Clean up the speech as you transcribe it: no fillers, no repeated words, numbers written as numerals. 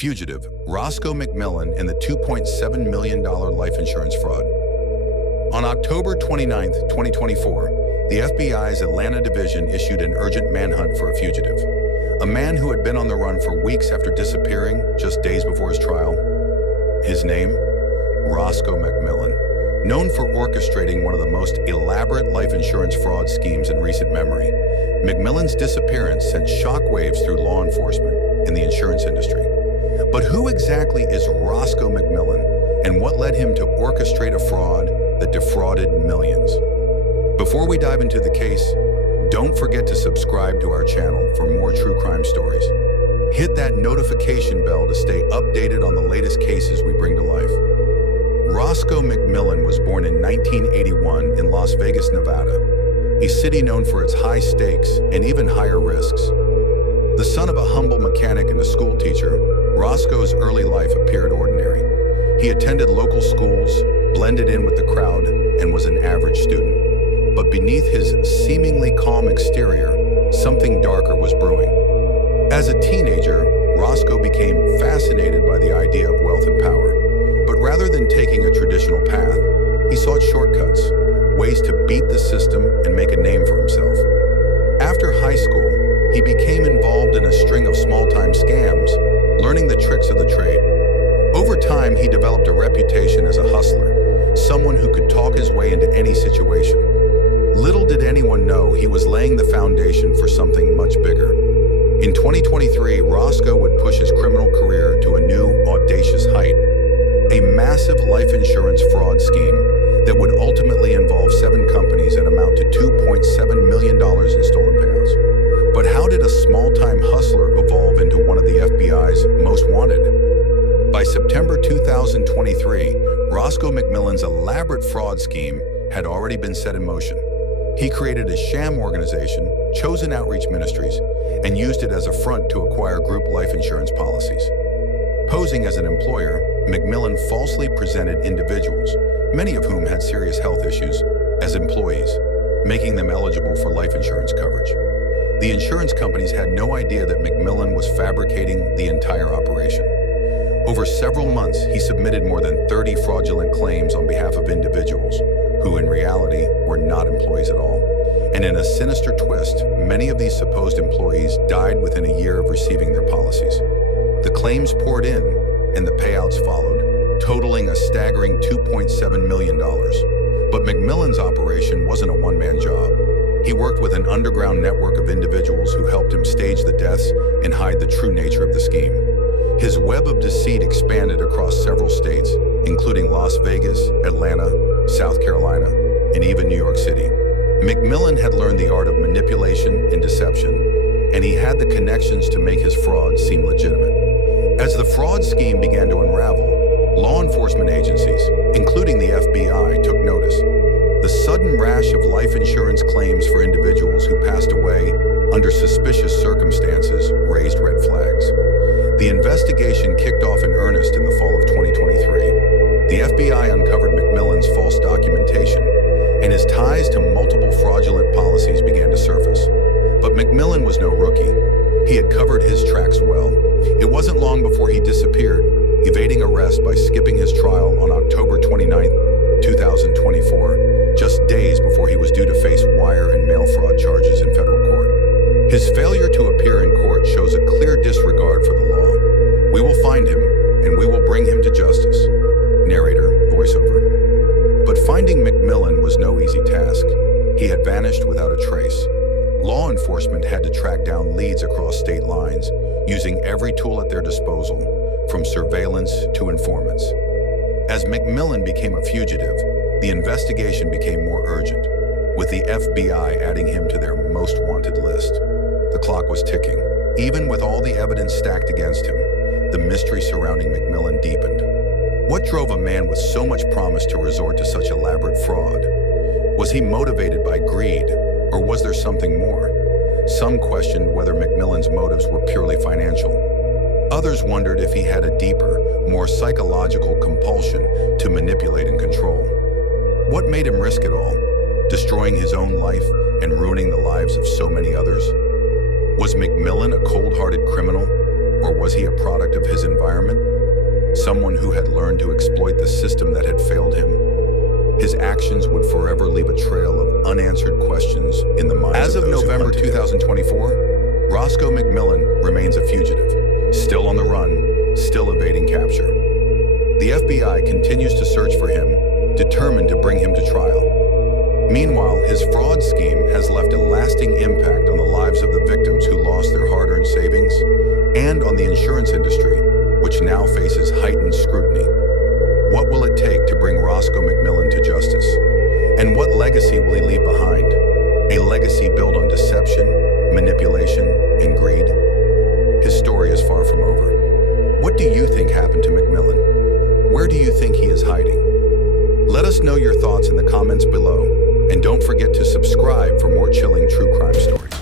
fugitive, Roscoe McMillan, and the $2.7 million life insurance fraud. On October 29, 2024, the FBI's Atlanta division issued an urgent manhunt for a fugitive, a man who had been on the run for weeks after disappearing just days before his trial. His name? Roscoe McMillan, known for orchestrating one of the most elaborate life insurance fraud schemes in recent memory. McMillan's disappearance sent shockwaves through law enforcement and the insurance industry. But who exactly is Roscoe McMillan, and what led him to orchestrate a fraud that defrauded millions? Before we dive into the case, don't forget to subscribe to our channel for more true crime stories. Hit that notification bell to stay updated on the latest cases we bring to life. Roscoe McMillan was born in 1981 in Las Vegas, Nevada, a city known for its high stakes and even higher risks. The son of a humble mechanic and a school teacher, Roscoe's early life appeared ordinary. He attended local schools, blended in with the crowd, and was an average student. But beneath his seemingly calm exterior, something darker was brewing. As a teenager, Roscoe became fascinated by the idea of wealth and power. But rather than taking a traditional path, he sought shortcuts, ways to beat the system and make a name for himself. After high school, he became involved in a string of small-time scams, learning the tricks of the trade. Over time, he developed a reputation as a hustler, someone who could talk his way into any situation. Little did anyone know he was laying the foundation for something much bigger. In 2023, Roscoe would push his criminal career to a new, audacious height. A massive life insurance fraud scheme that would ultimately involve 7 companies and amount to $2.7 million in stolen payouts. But how did a small-time hustler evolve into one of the FBI's most wanted? By September 2023, Roscoe McMillan's elaborate fraud scheme had already been set in motion. He created a sham organization, Chosen Outreach Ministries, and used it as a front to acquire group life insurance policies. Posing as an employer, McMillan falsely presented individuals, many of whom had serious health issues, as employees, making them eligible for life insurance coverage. The insurance companies had no idea that McMillan was fabricating the entire operation. Over several months, he submitted more than 30 fraudulent claims on behalf of individuals who, in reality, were not employees at all. And in a sinister twist, many of these supposed employees died within a year of receiving their policies. The claims poured in, and the payouts followed, totaling a staggering $2.7 million. But McMillan's operation wasn't a one-man job. He worked with an underground network of individuals who helped him stage the deaths and hide the true nature of the scheme. His web of deceit expanded across several states, including Las Vegas, Atlanta, South Carolina, and even New York City. McMillan had learned the art of manipulation and deception, and he had the connections to make his fraud seem legitimate. As the fraud scheme began to unravel, law enforcement agencies, including the FBI, took notice. The sudden rash of life insurance claims for individuals who passed away under suspicious circumstances raised red flags. The investigation kicked off in earnest in the fall of 2023. The FBI uncovered McMillan's false documentation, and his ties to multiple fraudulent policies began to surface. But McMillan was no rookie. He had covered his tracks well. It wasn't long before he disappeared, evading arrest by skipping his trial on October 29, 2024, just days before he was due to face wire and mail fraud charges in federal court. His failure to appear in court shows a clear disregard for the law. We will find him, and we will bring him to justice. Narrator, voiceover. But finding McMillan was no easy task. He had vanished without a trace. Law enforcement had to track down leads across state lines, using every tool at their disposal, from surveillance to informants. As McMillan became a fugitive, the investigation became more urgent, with the FBI adding him to their most wanted list. The clock was ticking. Even with all the evidence stacked against him, the mystery surrounding McMillan deepened. What drove a man with so much promise to resort to such elaborate fraud? Was he motivated by greed, or was there something more? Some questioned whether McMillan's motives were purely financial. Others wondered if he had a deeper, more psychological compulsion to manipulate and control. What made him risk it all, destroying his own life and ruining the lives of so many others? Was McMillan a cold-hearted criminal, Or was he a product of his environment? Someone who had learned to exploit the system that had failed him? His actions would forever leave a trail of unanswered questions in the minds of those who hunted him. As of November 2024, Roscoe McMillan remains a fugitive, still on the run, still evading capture. The FBI continues to search for him, determined to bring him to trial. Meanwhile, his fraud scheme has left a lasting impact on the lives of the victims who lost their hard-earned savings, and on the insurance industry, which now faces heightened scrutiny. What will it take to bring Roscoe McMillan to justice? And what legacy will he leave behind? A legacy built on deception, manipulation, and greed? His story is far from over. What do you think happened to McMillan? Where do you think he is hiding? Let us know your thoughts in the comments below, and don't forget to subscribe for more chilling true crime stories.